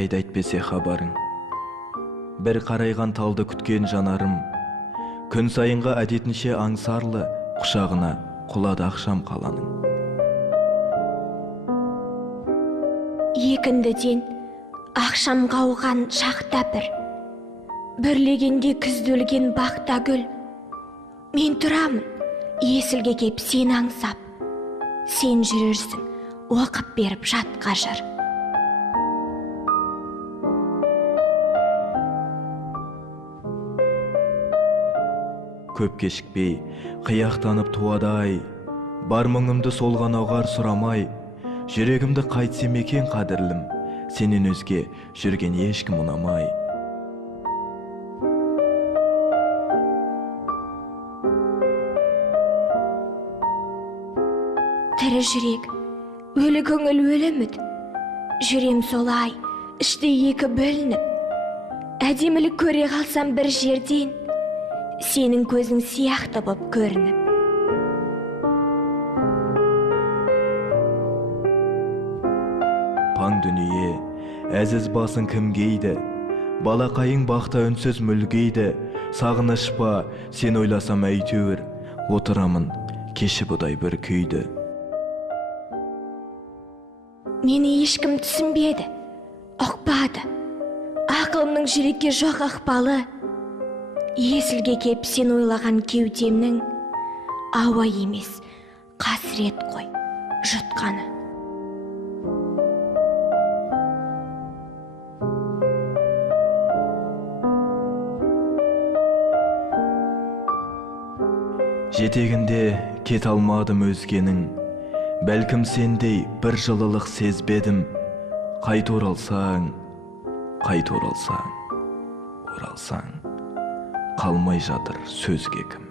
қайда айтпесе хабарың. Бір қарайған талды күткен жанарым, күн сайынға әдетінше аңсарлы құшағына құлады ақшам қаланың. Екіндіден ақшам қауған шақта бірлегенде күздөлген бақта гүл. Мен тұрамын, есілге кеп сен аңсап, сен жүрерсің, оқып беріп жатқа жыр. Көп кешікпей, қияқтанып туадай, бар мұңымды солған ауғар сұрамай, жүрегімді қайтсем екен қадірлім, сенен өзге жүрген ешкім ұнамай. Тірі жүрек, өлі көңіл өлі үміт, жүрем солай, іште екі бөлініп. Әдемілік көре қалсам бір жерден, сенің көзің сияқты боп көрініп. Паң дүние, әзіз басын кімгейді, балақайың бақта үнсіз мүлгейді, сағыныш па, сен ойласам әйтеуір, отырамын, кеші бұдай бір күйді. Мені ешкім түсінбеді, ұқпады, ақылымның жүрекке жоқ ықпалы. Есілге кеп сен ойлаған кеудемнің, ауа емес, қасірет қой, жұтқаны. Жетегінде кет алмадым өзгенің, бәлкім сендей бір жылылық сезбедім. Қайт оралсаң, оралсаң, қалмай жатыр сөзге кім.